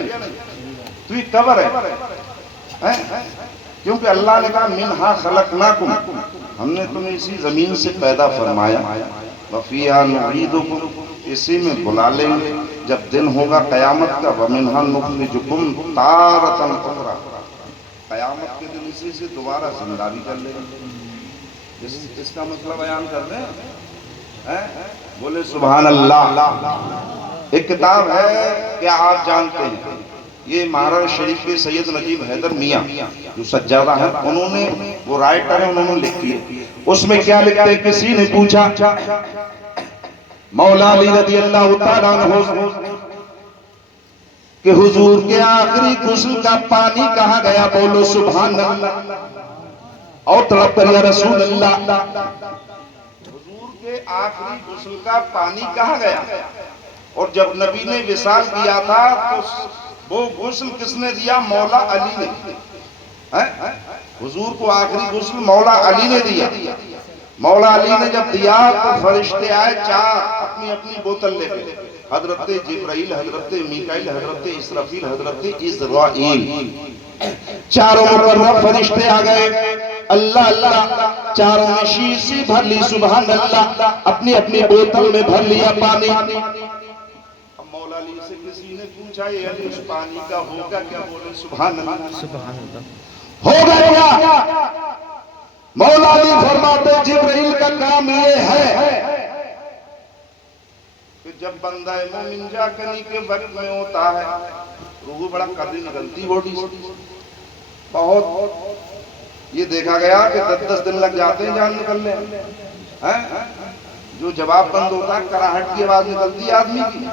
نہیں؟ تو یہ قبر ہے، کیونکہ اللہ نے کہا منہا خلقناکم، ہم نے تمہیں اسی زمین سے پیدا فرمایا، وفیہا نعیدکم، اسی میں بلا لیں گے جب دن ہوگا قیامت کا، ومنہا نخرجکم تارۃ اخری، قیامت کے دن اسی سے دوبارہ زندہ بھی کر لیں گے۔ اس کا مسئلہ بیان کر دیں، بولے سبحان اللہ۔ ایک کتاب ہے، کیا آپ جانتے ہیں، یہ مہاراشٹر شریف کے سید نجیب حیدر میاں جو سجادہ ہیں، انہوں نے، وہ رائٹر ہیں، انہوں نے لکھی ہے، اس میں کیا لکھتے ہیں، کسی نے پوچھا مولا علی رضی اللہ تعالیٰ عنہ کہ حضور کے آخری غسل کا پانی کہاں گیا، بولو سبحان اللہ، اور تڑپ کر یا رسول اللہ، حضور کے آخری غسل کا پانی کہاں گیا؟ اور جب نبی نے وصال کیا تھا تو وہ غسل کس نے دیا؟ مولا علی نے۔ حضور کو آخری غسل مولا علی نے دیا۔ مولا علی نے جب دیا تو فرشتے آئے چار اپنی اپنی بوتل لے کے، حضرت جبرائیل، حضرت میکائیل، حضرت اسرافیل، حضرت عزرائیل، چاروں مقرب فرشتے آ گئے، اللہ اللہ، چاروں نے شیشی بھر لی، سبحان اللہ، اپنی اپنی بوتل میں بھر لیا پانی۔ اب مولا علی سے کسی نے پوچھا یہ علی اس پانی کا ہوگا کیا؟ بولے سبحان اللہ، ہوگا کیا؟ مولا علی فرماتے جبرائیل کا کام یہ ہے کہ جب بندہ مومن جاکنی کے وقت میں ہوتا ہے، روح بڑا قدری نکلتی باڈی سے، بہت، یہ دیکھا گیا کہ 10 دن لگ جاتے ہیں جان نکلنے، جو جواب بند ہوتا ہے کراہٹ کی آواز نکلتی ہے آدمی کی،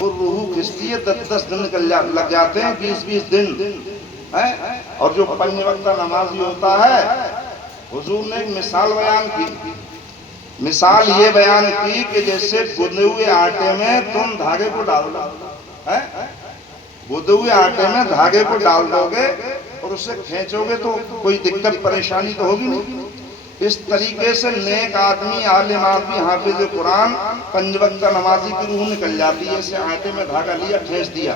وہ روح کھستی ہے، 10 دن لگ جاتے ہیں، 20 دن، اور جو 5 وقتہ نمازی ہوتا ہے، حضور نے ایک مثال بیان کی، مثال یہ بیان کی کہ جیسے گندے ہوئے آٹے میں تم دھاگے کو ڈال دو، گندے ہوئے آٹے میں دھاگے کو ڈال دو گے اور اسے کھینچو گے تو کوئی دقت پریشانی تو ہوگی نہیں۔ اس طریقے سے نیک آدمی، عالم آدمی، حافظ قرآن، 5 وقتہ نمازی کی روح نکل جاتی ہے، اسے آٹے میں دھاگا لیا، کھینچ دیا،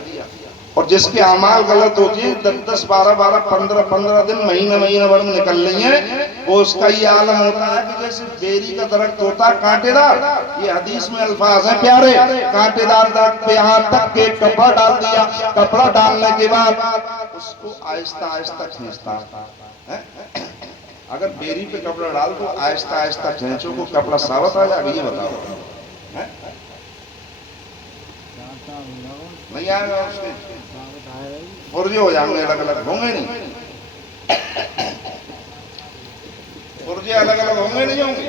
اور جس کے اعمال غلط ہوتی ہیں 10 12 15 دن، مہینہ بھر میں نکل رہی ہیں، وہ اس کا یہ عالم ہوتا ہے کہ جیسے بیری کا درخت ہوتا ہے کانٹے دار، یہ حدیث میں الفاظ ہیں پیارے، کانٹے دار درخت پہ یہاں تک کہ کپڑا ڈال دیا، کپڑا ڈالنے کے بعد اس کو آہستہ آہستہ کھینچتا ہے۔ اگر بیری پہ کپڑا ڈال تو آہستہ آہستہ کھینچو کو کپڑا ثابت آ جائے گا، یہ بتاؤ نہیں آئے گا؟ اس کے پرجے ہو جائیں گے، الگ الگ ہوں گے نہیں، پرجے الگ الگ ہوں گے نہیں ہوں گے؟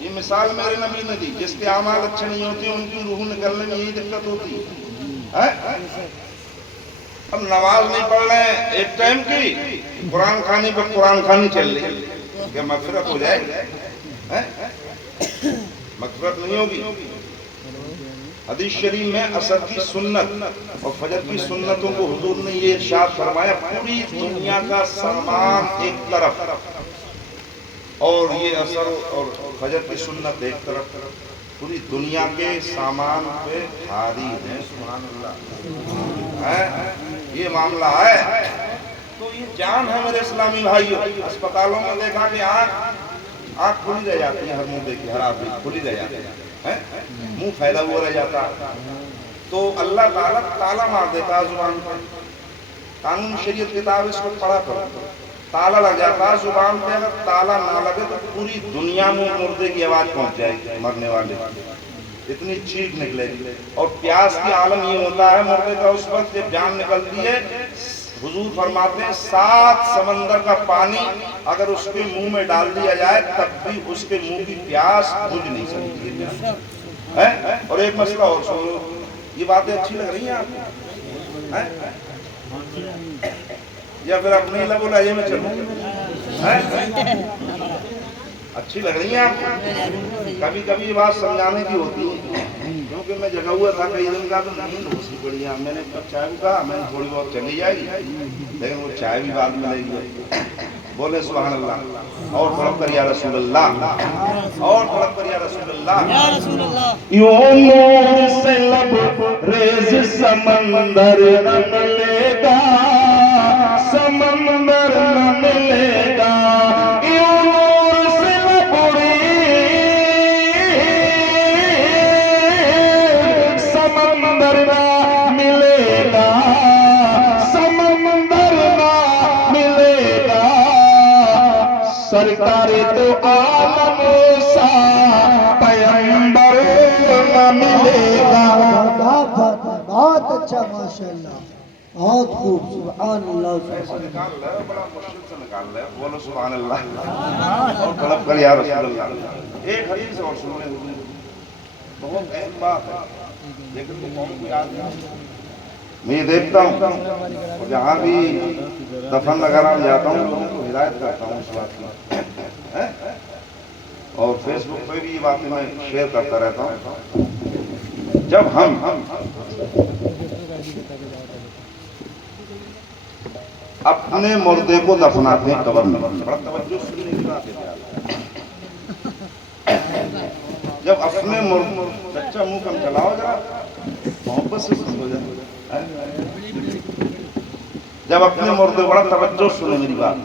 یہ مثال میرے نبی نے دی، جس کے اعمال اچھے نہیں ہوتے ان کی روح نکلنے میں یہی دقت ہوتی ہے۔ اب نماز نہیں پڑھ رہے ہیں ایک ٹائم کی، قرآن خوانی پر قرآن خوانی چل رہی ہے، کیا مغفرت ہو جائے گی؟ مغفرت نہیں ہوگی۔ حدیث شریف میں عصر کی سنت اور فجر کی سنتوں کو حضور نے یہ ارشاد فرمایا، پوری دنیا کا سامان ایک طرف اور یہ عصر اور فجر کی سنت ایک طرف، پوری دنیا کے سامان پہ بھاری ہے، سبحان اللہ، یہ معاملہ ہے۔ تو یہ جان ہے میرے اسلامی بھائیوں، اسپتالوں میں دیکھا کہ آنکھ کھلی رہ جاتی ہے، ہر منہ کی ہر آدمی کھلی رہ جاتی ہے، منہ پھیلا ہوا رہ جاتا ہے، تو اللہ تعالیٰ تالا مار دیتا ہے زبان پر۔ قانون شریعت کتاب اس کو پڑھا کرو، تالا لگ جاتا ہے زبان پہ، اگر تالا نہ لگے تو پوری دنیا میں مردے کی آواز پہنچ جائے گی، مرنے والے اتنی چیخ نکلے گی۔ اور پیاس کی عالم یہ ہوتا ہے مردے کا اس وقت جب جان نکلتی ہے، حضور فرماتے ہیں 7 سمندر کا پانی اگر اس کے منہ میں ڈال دیا جائے تب بھی اس کے منہ کی پیاس بجھ نہیں سکتی ہے۔ اور ایک مسئلہ اور سنو، یہ باتیں اچھی لگ رہی ہیں آپ کو یا پھر اپنے لب و لہجے میں چلوں؟ اچھی لگ رہی ہیں آپ کو؟ کبھی کبھی یہ بات سمجھانے کی ہوتی ہے، کیونکہ میں جگہ ہوا تھا کئی دن کا، تو نیند اسی پڑی ہے، میں نے چائے بھی کہا میں تھوڑی بہت چلی جائے گی، لیکن وہ چائے بھی بعد میں لے گی۔ بولے سبحان اللہ، اور تڑپ کر یا رسول اللہ، اور تڑپ کر یا رسول اللہ۔ یوں نور سے لب ریز سمندر نہ ملے سرکار تو عالم موسیٰ پیغمبر نہ ملے گا. بہت اچھا ماشاءاللہ بہت خوب سبحان اللہ ایسے نکال لے بڑا مشکل سے نکال لے بولو سبحان اللہ اور طلب کر یا رسول اللہ. ایک حدیث اور سن لیں بہت اہم بات ہے لیکن تو قوم کو یاد نہیں. میں یہ دیکھتا ہوں جہاں بھی دفن وغیرہ میں جاتا ہوں لوگوں کو ہدایت کرتا ہوں اس بات کی اور فیس بک پہ بھی یہ باتیں میں شیئر کرتا رہتا ہوں. جب ہم اپنے مردے کو دفناتے ہیں قبر میں بڑا توجہ سے نہیں دلاتے جب اپنے بچہ منہ کم چلاؤ جا محبت سے ہو جائے. جب اپنے مردے بڑا توجہ سنو میری بات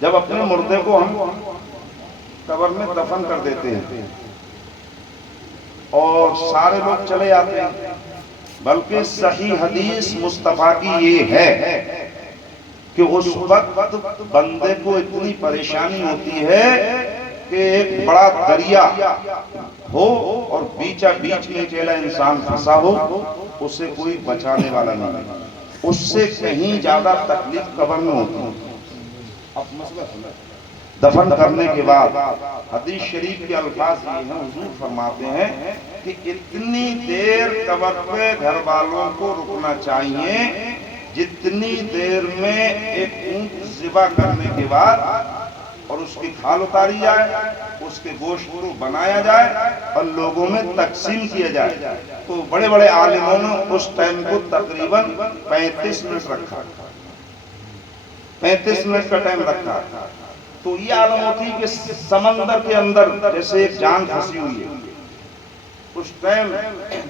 جب اپنے مردے کو ہم قبر میں دفن کر دیتے ہیں اور سارے لوگ چلے جاتے ہیں بلکہ صحیح حدیث مصطفیٰ کی یہ ہے کہ اس وقت بندے کو اتنی پریشانی ہوتی ہے کہ ایک بڑا دریا ہو اور بیچا بیچ میں اکیلا انسان پھنسا ہو اسے کوئی بچانے والا نہیں. اس سے کہیں زیادہ تکلیف قبر میں ہوتی ہے. اب مسئلہ سنیں دفن کرنے کے بعد حدیث شریف کے الفاظ یہ ہیں حضور فرماتے ہیں کہ اتنی دیر قبر پہ گھر والوں کو رکنا چاہیے جتنی دیر میں ایک اونٹ ذبح کرنے کے بعد اور اس کی کھال اتاری جائے اس کے گوشت کو بنایا جائے اور لوگوں میں تقسیم کیا جائے. تو بڑے بڑے عالموں نے اس ٹائم کو تقریباً 35 منٹ رکھا 35 منٹ کا ٹائم رکھا. تو یہ عالم ہوتی ہے کہ سمندر کے اندر جیسے ایک جان پھنسی ہوئی ہے اس ٹائم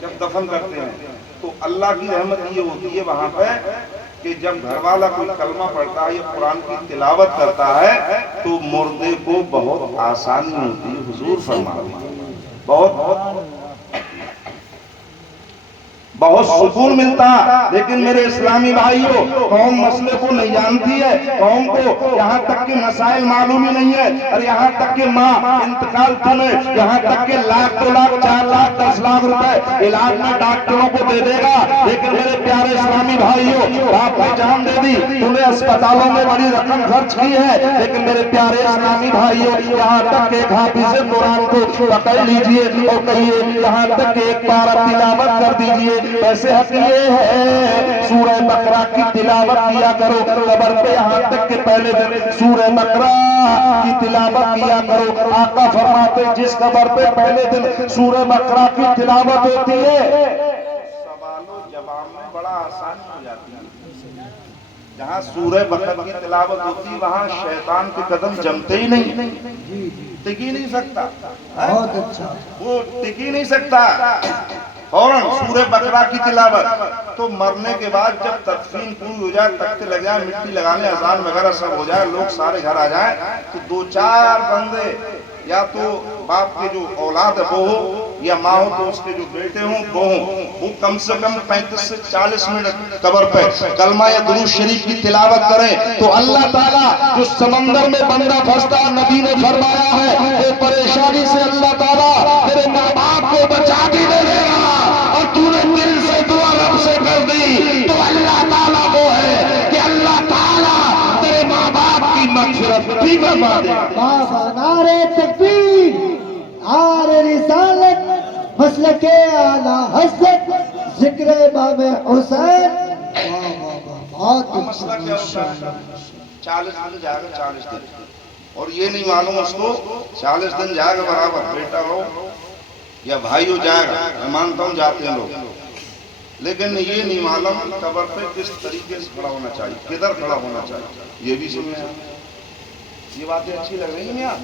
جب دفن کرتے ہیں تو اللہ کی رحمت یہ ہوتی ہے وہاں پہ کہ جب گھر والا کوئی کلمہ پڑھتا ہے یا قرآن کی تلاوت کرتا ہے تو مردے کو بہت آسانی ہوتی ہے. حضور فرماتے ہیں بہت سکون ملتا. لیکن میرے اسلامی بھائیوں قوم مسئلے کو نہیں جانتی ہے. قوم کو یہاں تک کہ مسائل معلوم ہی نہیں ہے اور یہاں تک کہ ماں انتقال تمہیں یہاں تک کہ لاکھ 2 لاکھ 4 لاکھ 10 لاکھ روپے علاج میں ڈاکٹروں کو دے دے گا. لیکن میرے پیارے اسلامی بھائیوں آپ نے جان دے دی تمہیں اسپتالوں میں بڑی رقم خرچ کی ہے لیکن میرے پیارے اسلامی بھائیوں یہاں تک کہ حافظ قرآن کو پکڑ لیجئے اور کہیے یہاں تک کہ ایک بار تلاوت کر دیجئے. ویسے حق یہ ہے سورہ بقرہ کی تلاوت کیا کرو قبر پہ یہاں تک کہ پہلے دن سورہ بقرہ کی تلاوت کیا کرو. آقا فرماتے جس قبر پہ پہلے دن سورہ بقرہ کی تلاوت ہوتی ہے سوال و جواب میں بڑا آسانی ہو جاتی ہے. جہاں سورہ بقرہ کی تلاوت ہوتی وہاں شیطان کے قدم جمتے ہی نہیں ٹک ہی نہیں سکتا. بہت اچھا وہ ٹک ہی نہیں سکتا. فوراً سورہ بقرہ کی تلاوت. تو مرنے کے بعد جب تدفین پوری ہو جائے تختے لگ جائے مٹی لگانے اذان وغیرہ سب ہو جائے لوگ سارے گھر آ جائیں تو 2-4 بندے یا تو باپ کے جو اولاد ہے وہ ہو یا ماں ہو تو اس کے جو بیٹے ہوں وہ ہوں وہ کم سے کم 35 سے 40 منٹ قبر پہ کلمہ یا درود شریف کی تلاوت کریں تو اللہ تعالیٰ جو سمندر میں بندہ پھنستا نبی نے فرمایا ہے کہ پریشانی سے اللہ تعالیٰ تیرے ماں باپ کو بچا بھی دے گا اور تو نے دل سے دعا رب سے کر دی تو اللہ تعالیٰ وہ ہے کہ اللہ تعالیٰ تیرے ماں باپ کی مغفرت بھی فرما دے گا. بابا نعرہ تکبیر نعرہ رسالت مسلک اعلی حضرت ذکر امام حسین. بہت مسئلہ کیا ہوتا ہے 40 دن جائے گا 40 دن اور یہ نہیں معلوم اس کو 40 دن جائے گا برابر بیٹا ہو یا بھائی ہو جائے گا. میں مانتا ہوں جاتے ہیں لوگ لیکن یہ نہیں معلوم قبر پہ کس طریقے سے کھڑا ہونا چاہیے کدھر کھڑا ہونا چاہیے. یہ بھی سنیں یہ باتیں اچھی لگ رہی ہیں یہاں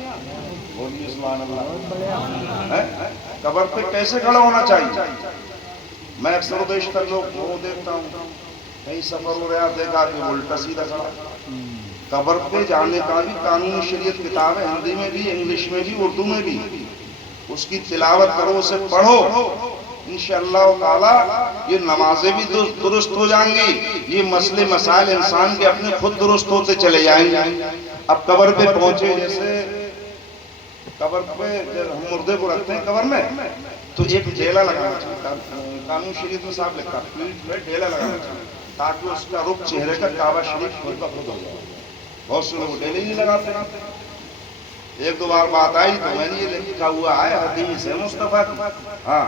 بولیے سبحان اللہ. قبر پہ کیسے کھڑا ہونا چاہیے. میں اکثر و بیشتر لوگ وہ دیکھتا ہوں کہیں سفر ہو رہا دیکھا کہ الٹا سیدھا کھڑا. قبر پہ جانے کا بھی قانون شریعت کتاب ہے ہندی میں بھی انگلش میں بھی اردو میں بھی. اس کی تلاوت کرو اسے پڑھو انشاءاللہ تعالی یہ نمازیں بھی درست ہو جائیں گی. یہ مسئلے مسائل انسان کے اپنے خود درست ہوتے چلے جائیں گے. اب قبر پہ پہنچے، جیسے قبر پہ جب ہم مردے کو رکھتے ہیں قبر میں تو ایک ڈیلا لگانا چاہیے، قانون شریعت میں صاحب لکھا پیٹھ پہ ڈیلا لگانا چاہیے تاکہ اس کا رخ چہرے کا کعبہ شریف خود بخود ہو جائے۔ بہت سے لوگ ڈیلے نہیں لگاتے ہیں۔ ایک دو بار بات آئی تو میں نے یہ لکھا ہوا ہے حدیث ہے مصطفیٰ کی، ہاں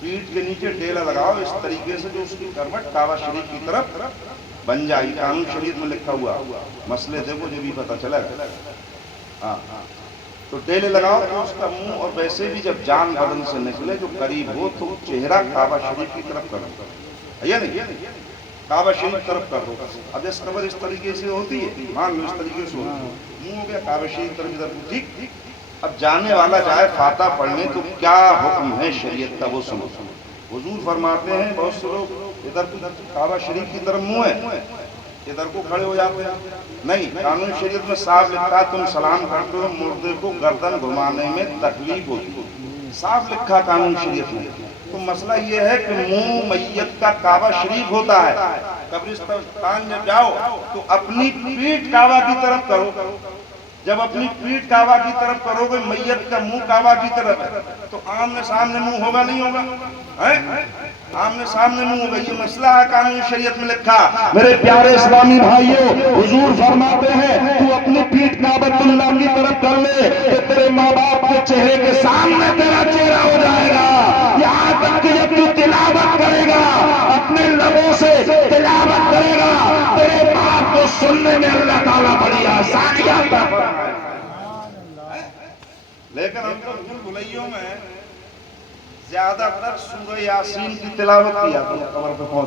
پیٹھ کے نیچے ڈیلا لگاؤ اس طریقے سے جو اس کی کروٹ کعبہ شریف کی طرف بن جائے، قانون شریعت میں لکھا ہوا، مسئلے دیکھو جو بھی پتہ چلا ہے، ہاں تو ڈیلے لگاؤ تو اس کا منہ، اور ویسے بھی جب جان بدن سے نکلے جو قریب ہو تو چہرہ کعبہ شریف کی طرف کرو، یا نہیں کعبہ شریف طرف کر دو۔ اب جیسے قبر اس طریقے سے ہوتی ہے، مان لو اس طریقے سے ہوتی ہے، منہ ہو گیا کعبہ شریف طرف ادھر، ٹھیک۔ اب جانے والا جائے فاتحہ پڑھنے تو کیا حکم ہے شریعت کا وہ سنو۔ حضور فرماتے ہیں بہت سے لوگ ادھر کعبہ شریف کی طرف منہ ہے ادھر کو کھڑے ہو جاتے ہیں، نہیں، قانون شریعت میں صاف لکھا تم سلام کرتے ہو مردے کو گردن گھمانے میں تکلیف ہوتی ہے، صاف لکھا قانون شریعت میں۔ تو مسئلہ یہ ہے کہ منہ میت کا کعبہ شریف ہوتا ہے، قبرستان جب جاؤ تو اپنی پیٹھ کعبہ کی طرف کرو، جب اپنی پیٹھ کعبہ کی طرف کرو گے میت کا منہ کعبہ کی طرف ہے تو آمنے سامنے منہ ہوگا نہیں ہوگا، آمنے سامنے منہ ہوگا، یہ مسئلہ ہے قانون شریعت میں لکھا۔ میرے پیارے اسلامی بھائیوں، حضور فرماتے ہیں تو اپنی پیٹھ کعبۃ اللہ کی طرف کر لے کہ تیرے ماں باپ کے چہرے کے سامنے تیرا چہرہ ہو جائے گا، یہاں تک کہ جب تو تلاوت کرے گا اپنے لبوں سے تلاوت کرے گا تیرے باپ کو سننے میں اللہ تعالیٰ بڑی آسانیاں عطا فرمائے۔ لیکن ہم تو بھول بھلائیوں میں زیادہ تر سورہ یاسین کی تلاوت کی جاتی ہے قبر پہ پہنچ